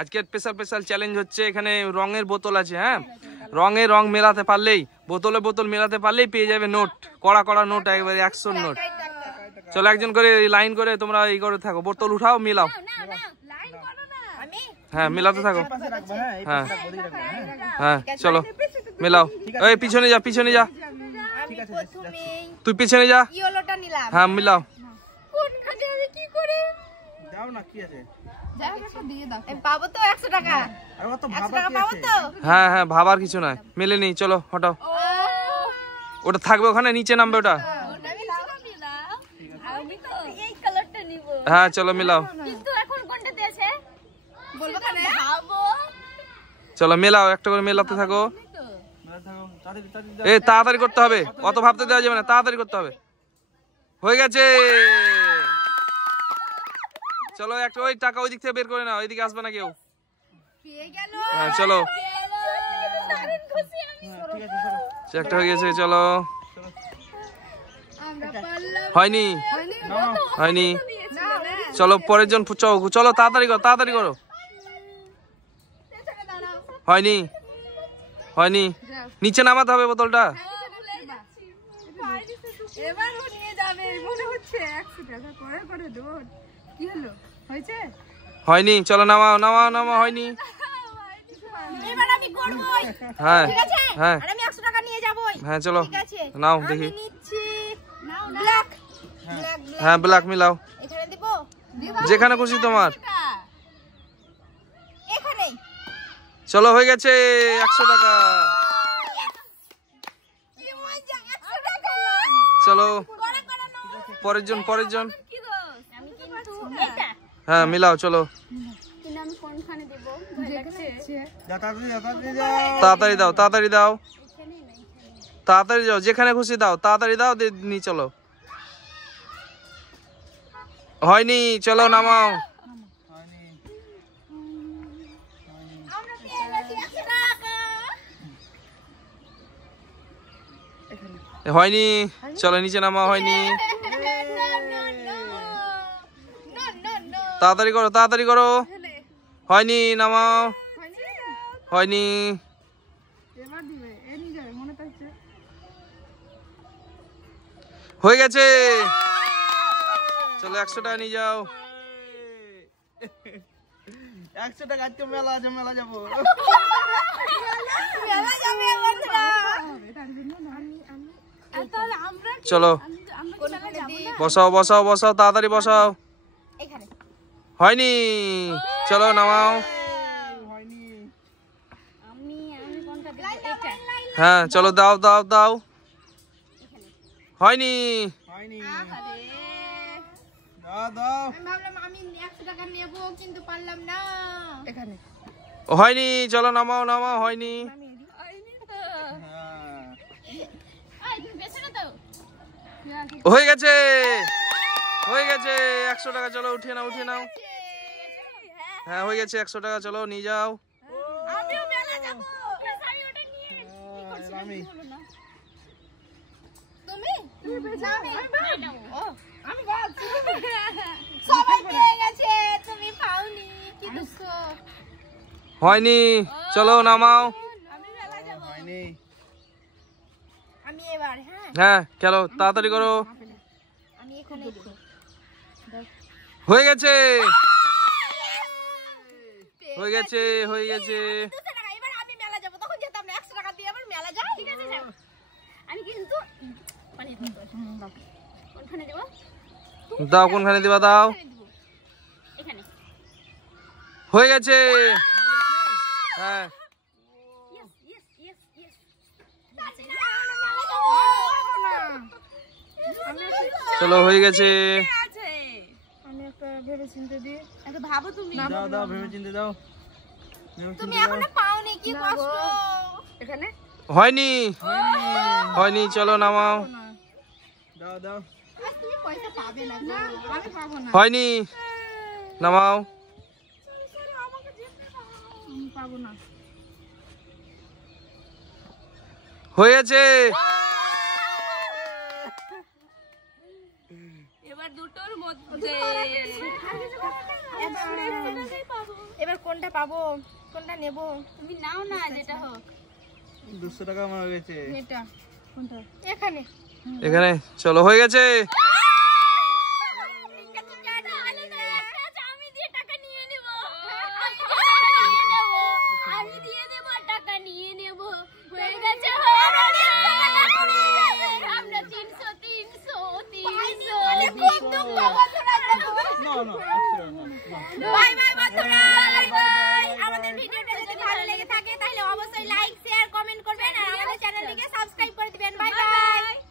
আজকের special challenge হচ্ছে, এখানে রঙের বোতল আছে। হ্যাঁ, রঙে রং মেলাতে পারলেই, বোতলে বোতল মেলাতে পারলেই পেয়ে যাবে নোট, কড়া নোট, একবারে 100 নোট। চলো একজন করে লাইন করে তোমরা এই করে থাকো, বোতল উঠাও, মিলাও। হ্যাঁ, মিলাতে থাকো। হ্যাঁ হ্যাঁ, চলো মিলাও। এই পিছনে যা, পিছনে যা, তুই পিছনে যা। হ্যাঁ, মিলাও। হ্যাঁ হ্যাঁ, ভাবার কিছু নাই, মেলে নেই। চলো হটাও, ওটা থাকবে ওখানে, নিচে নামবে ওটা। হ্যাঁ চলো মিলাও। চলো মেলাও, একটা করে মেলাতে থাকো। এই তাড়াতাড়ি করতে হবে, অত ভাবতে দেওয়া যাবে না, তাড়াতাড়ি করতে হবে। হয়ে গেছে। চলো একটা, ওই টাকা ওই দিক থেকে বের করে নাও, ওইদিকে আসবে না কেউ। হ্যাঁ চলো, একটা হয়ে গেছে। চলো, হয়নি হয়নি, চলো পরের জন। চলো তাড়াতাড়ি করো, তাড়াতাড়ি করো। হয়নি হয়নি, নিচে নামাতে হবে বোতলটা। হয়নি, চলো নামাও নামাও নামাও, হয়নি। হ্যাঁ হ্যাঁ হ্যাঁ, চলো নাও দেখি। হ্যাঁ, ব্ল্যাক মিলাও, যেখানে খুশি তোমার। চলো হয়ে গেছে, 100 টাকা। চলো পরের জন, পরের জন। হ্যাঁ মিলাও, চলো তাড়াতাড়ি দাও, তাড়াতাড়ি দাও, তাড়াতাড়ি যাও, যেখানে খুশি দাও, তাড়াতাড়ি দাও, নি চলো। হয়নি, চলো নামাও। হয়নি, চলো নিচে নামাও। হয়নি, তাড়াতাড়ি করো, তাড়াতাড়ি করো। হয়নি, নামাও। হয়নি, হয়ে গেছে। চলো 100 টাকা নিয়ে যাও। 100 টাকা আজকে মেলা আছে, মেলা যাবো। চলো বসাও বসাও বসাও, তাড়াতাড়ি বসাও। হয়নি, চলো নামাও। হ্যাঁ চলো, দাও দাও দাও। হয়নি, হয়নি, চলো নামাও নামাও। হয়নি, হয়ে গেছে, হয়ে গেছে। 100 টাকা, চলো উঠিয়ে নাও, উঠিয়ে নাও। হ্যাঁ হয়ে গেছে, 100 টাকা, চলো নিয়ে যাও। হয়নি, চলো নামাও। হ্যাঁ খেলো, তাড়াতাড়ি করো। হয়ে গেছে, হয়ে গেছে, হয়ে গেছে। দাও, কোনখানে দিবা দাও। হয়ে গেছে। হ্যাঁ চলো হয়ে গেছে। হয়নি, হয়নি, চলো নামাও। হয়নি, নামাও। হয়েছে। এবার দুটোর মধ্যে এবার কোনটা পাবো, কোনটা নেব? তুমি নাও না, যেটা হোক। 200 টাকা আমার হয়ে গেছে। এটা কোনটা? এখানে এখানে চলো, হয়ে গেছে। আমি দিয়ে টাকা নিয়ে নেব, আমি দিয়ে দেব, টাকা নিয়ে নেব। হয়ে গেছে, আমরা 300 খুব দুঃখ বন্ধুরা। বাই বাই বন্ধুরা, বাই। আমাদের ভিডিওটা যদি ভালো লেগে থাকে তাহলে অবশ্যই লাইক, শেয়ার, কমেন্ট করবেন আর আমাদের চ্যানেলটিকে সাবস্ক্রাইব করে দিবেন। Bye bye.